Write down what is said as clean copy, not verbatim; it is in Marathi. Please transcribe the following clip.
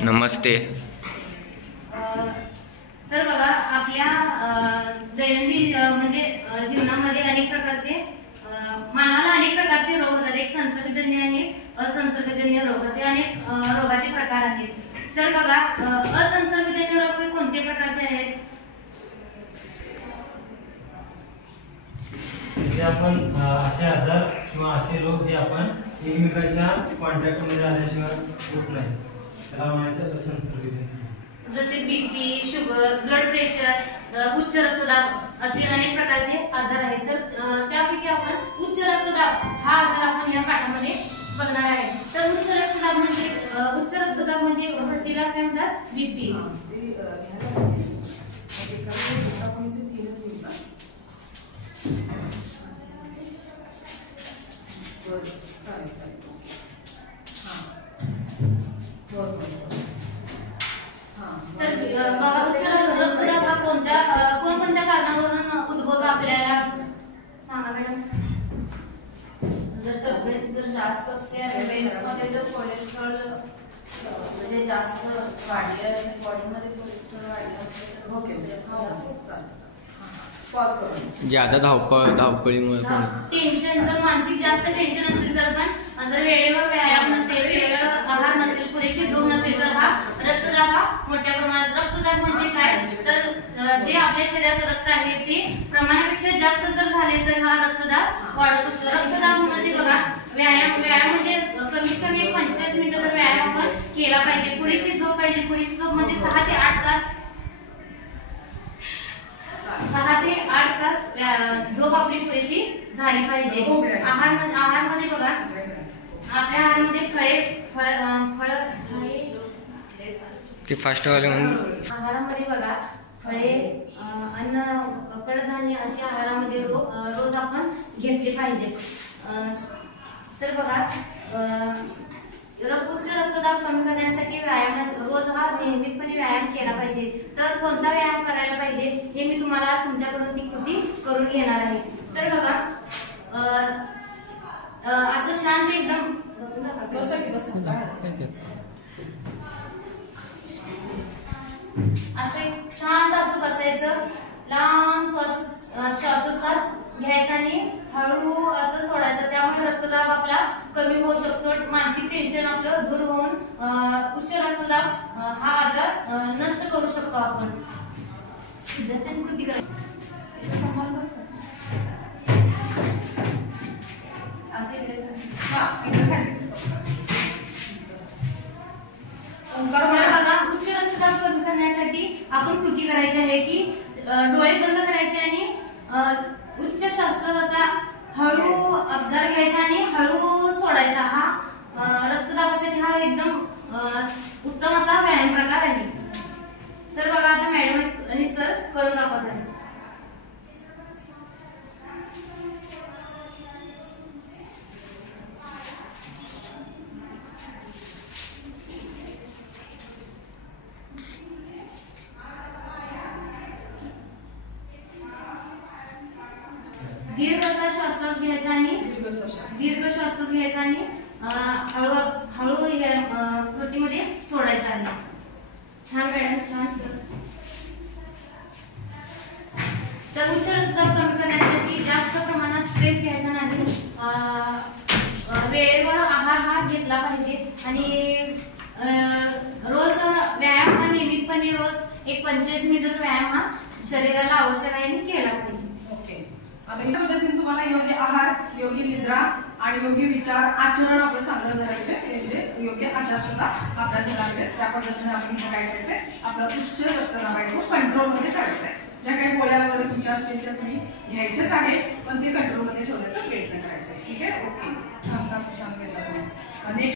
नमस्ते। तर बघा आपल्या दैनंदिन म्हणजे जीवनामध्ये अनेक प्रकारचे मानवाला अनेक प्रकारचे रोग होतात। एक संसर्गजन्य आणि असंसर्गजन्य रोग असे अनेक रोगाचे प्रकार आहेत। तर बघा असंसर्गजन्य रोग हे कोणते प्रकारचे आहेत? जे आपण असे आजार किंवा असे रोग जे आपण एकमेकांच्या कॉन्टॅक्ट मध्ये आल्याशिवाय होत नाही त्याला म्हणायचं असंसर्गजन्य। जसे बीपी, शुगर, ब्लड प्रेशर, उच्च रक्तदाब असे अनेक प्रकारचे आजार आहेत। तर त्यापैकी आपण उच्च रक्तदाब हा आजार आपण या पाठामध्ये बघणार आहे। तर उच्च रक्तदाब म्हणजे तिला काय म्हणतात? बीपी। तर बघा उच्च रक्तदाब हा कोणत्या कारणावरून उद्भवतो आपल्याला सांगा मॅडम। जर तब्येत जर जास्त असते वेन्समध्ये जर कोलेस्ट्रॉल म्हणजे जास्त वाढले असेल, बॉडीमध्ये कोलेस्ट्रॉल वाढले असेल तर ओके पॉज करून ज्यादा धावपळीमुळे टेन्शन, जर मानसिक जास्त टेन्शन असेल तर पण, जर वेळेवर व्यायाम नसेल, वेळेवर आहार नसेल, पुरेशी झोप नसेल तर हा रक्तदाब हा मोठ्या प्रमाणात। रक्तदाब म्हणजे काय? तर जे आपल्या शरीरात रक्त आहे ते प्रमाणापेक्षा जास्त जर झाले तर हा रक्तदाब वाढू शकतो। रक्तदाब म्हणजे बघा व्यायाम म्हणजे कमीत कमी 45 मिनिटं तर व्यायाम आपण केला पाहिजे। पुरेशी झोप पाहिजे। पुरेशी झोप म्हणजे 6 ते 8 तास झोप आपली पुरेशी झाली पाहिजे। आहारमध्ये बघा आपल्या आहारामध्ये ते फास्ट वाले आहारामध्ये बघा फळे, अन्न, कडधान्य असे आहारामध्ये रोज आपण घेतले पाहिजे। तर बघा उच्च रक्तदाब कमी करण्यासाठी रोज हा नियमितपणे व्यायाम केला पाहिजे। तर कोणता व्यायाम करायला पाहिजे हे मी तुम्हाला आज तुमच्याकडून ती कृती करून घेणार आहे। तर बघा असं शांत एकदम बसून असं एक शांत असं बसायचं, लांब श्वासोच्छ्वास घ्यायचा आणि हळू असं सोडायचं। त्यामुळे रक्तदाब आपला कमी होऊ शकतो। मानसिक टेन्शन आपलं दूर होऊन उच्च रक्तदाब हा आजार नष्ट करू शकतो आपण। विद्यार्थ्यांनी कृती करायची समोर बस असे बघा उच्च रक्तदाब कमी करण्यासाठी आपण कृती करायची आहे की डोळे बंद करायचे आणि उच्च श्वास असा हळू अपगार घ्यायचा आणि हळू सोडायचा। हा रक्तदाबासाठी हा एकदम उत्तम असा व्यायाम प्रकार आहे। तर बघा आता मॅडम आणि सर करून दाखवत आहेत। दीर्घ श्वास घ्यायचा आणि हळू कृतीमध्ये सोडायचा आहे। छान मॅडम, छान सर। तर उच्च रक्तदाब कमी करण्यासाठी जास्त प्रमाणात स्ट्रेस घ्यायचा नाही, वेळेवर आहार हा घेतला पाहिजे आणि रोज व्यायाम हा नियमितपणे रोज एक 45 मिनिट व्यायाम हा शरीराला आवश्यक आहे आणि केला पाहिजे। आता या पद्धतीने तुम्हाला योग्य आहार, योग्य निद्रा आणि योग्य विचार, आचरण आपलं चांगलं करायचे, म्हणजे योग्य आचार सुद्धा आपल्या झाला त्या पद्धतीने आपण इथे काय करायचंय, आपला उच्च रक्तदाब आहे तो कंट्रोल मध्ये करायचा आहे। ज्या काही गोळ्या वगैरे तुमच्या असतील त्या तुम्ही घ्यायच्याच आहे, पण ते कंट्रोल मध्ये ठेवण्याचा प्रयत्न करायचा आहे। ठीक आहे, ओके, छान तास छान घेतला तुम्ही।